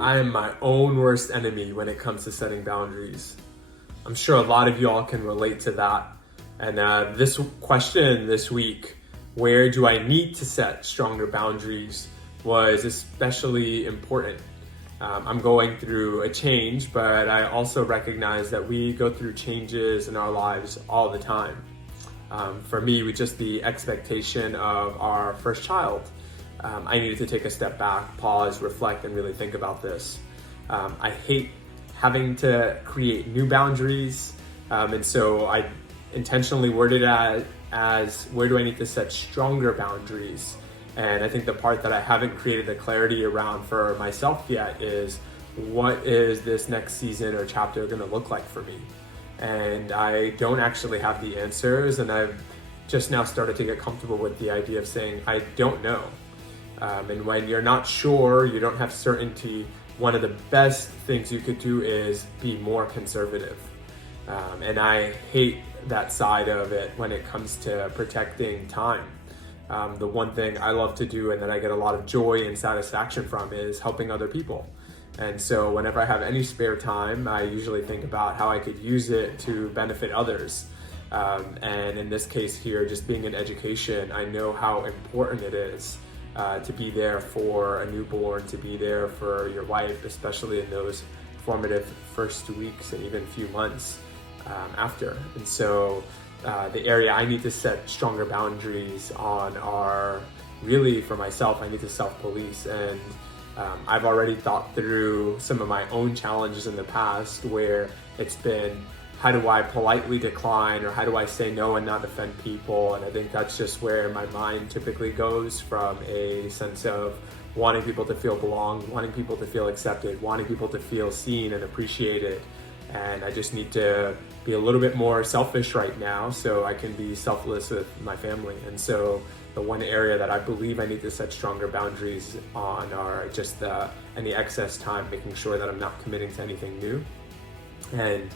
I am my own worst enemy when it comes to setting boundaries. I'm sure a lot of y'all can relate to that. And this question this week, where do I need to set stronger boundaries, was especially important. I'm going through a change, but I also recognize that we go through changes in our lives all the time. For me, with just the expectation of our first child, I needed to take a step back, pause, reflect, and really think about this. I hate having to create new boundaries, and so I intentionally worded it as where do I need to set stronger boundaries? And I think the part that I haven't created the clarity around for myself yet is what is this next season or chapter going to look like for me? And I don't actually have the answers, and I've just now started to get comfortable with the idea of saying I don't know. And when you're not sure, you don't have certainty, one of the best things you could do is be more conservative. And I hate that side of it when it comes to protecting time. The one thing I love to do and that I get a lot of joy and satisfaction from is helping other people. And so whenever I have any spare time, I usually think about how I could use it to benefit others. And in this case here, just being in education, I know how important it is to be there for a newborn, to be there for your wife, especially in those formative first weeks and even few months after. And so the area I need to set stronger boundaries on are really for myself. I need to self-police, and I've already thought through some of my own challenges in the past where it's been, how do I politely decline, or how do I say no and not offend people? And I think that's just where my mind typically goes, from a sense of wanting people to feel belonged, wanting people to feel accepted, wanting people to feel seen and appreciated. And I just need to be a little bit more selfish right now so I can be selfless with my family. And so the one area that I believe I need to set stronger boundaries on are just any excess time, making sure that I'm not committing to anything new, and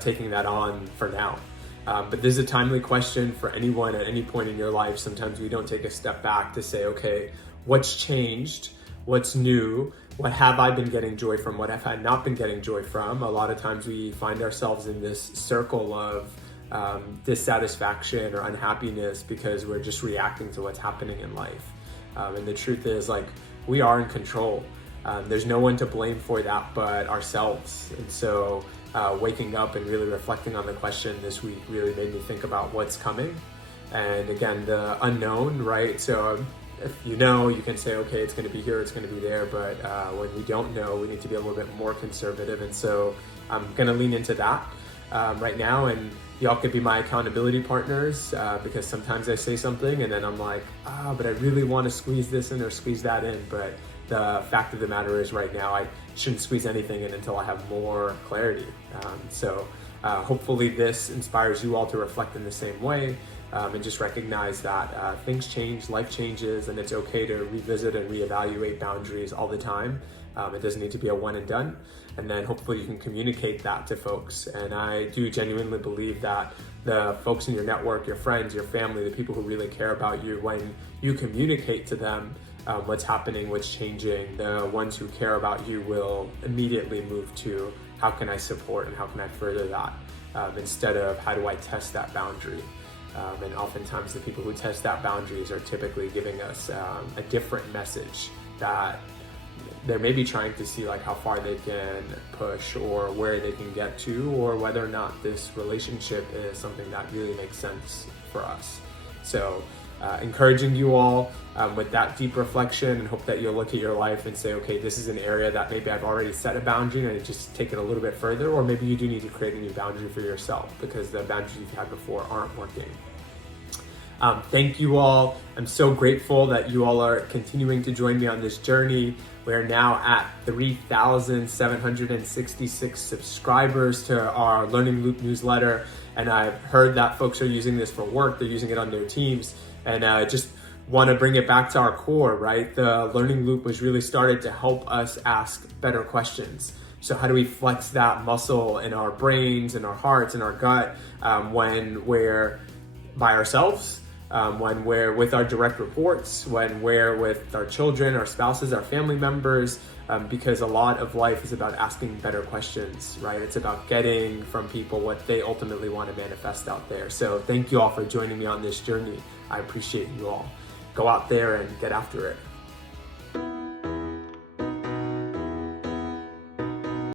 taking that on for now. But this is a timely question for anyone at any point in your life. Sometimes we don't take a step back to say, okay, what's changed? What's new? What have I been getting joy from? What have I not been getting joy from? A lot of times we find ourselves in this circle of dissatisfaction or unhappiness because we're just reacting to what's happening in life. And the truth is, like, we are in control. There's no one to blame for that but ourselves. And so waking up and really reflecting on the question this week really made me think about what's coming. And again, the unknown, right? So if you know, you can say, okay, it's going to be here, it's going to be there. But when we don't know, we need to be a little bit more conservative. And so I'm going to lean into that right now. And y'all could be my accountability partners because sometimes I say something and then I'm like, but I really want to squeeze this in or squeeze that in. But the fact of the matter is right now, I shouldn't squeeze anything in until I have more clarity. So hopefully this inspires you all to reflect in the same way. And just recognize that things change, life changes, and it's okay to revisit and reevaluate boundaries all the time. It doesn't need to be a one and done. And then hopefully you can communicate that to folks. And I do genuinely believe that the folks in your network, your friends, your family, the people who really care about you, when you communicate to them what's happening, what's changing, the ones who care about you will immediately move to how can I support and how can I further that, instead of how do I test that boundary. And oftentimes the people who test that boundaries are typically giving us a different message, that they're maybe trying to see like how far they can push or where they can get to, or whether or not this relationship is something that really makes sense for us. So encouraging you all with that deep reflection, and hope that you'll look at your life and say, okay, this is an area that maybe I've already set a boundary and just take it a little bit further, or maybe you do need to create a new boundary for yourself because the boundaries you've had before aren't working. Thank you all. I'm so grateful that you all are continuing to join me on this journey. We're now at 3,766 subscribers to our Learning Loop newsletter. And I've heard that folks are using this for work. They're using it on their teams. And just want to bring it back to our core, right? The Learning Loop was really started to help us ask better questions. So how do we flex that muscle in our brains, in our hearts, in our gut when we're by ourselves? when we're with our direct reports, when we're with our children, our spouses, our family members, because a lot of life is about asking better questions, right? It's about getting from people what they ultimately want to manifest out there. So thank you all for joining me on this journey. I appreciate you all. Go out there and get after it.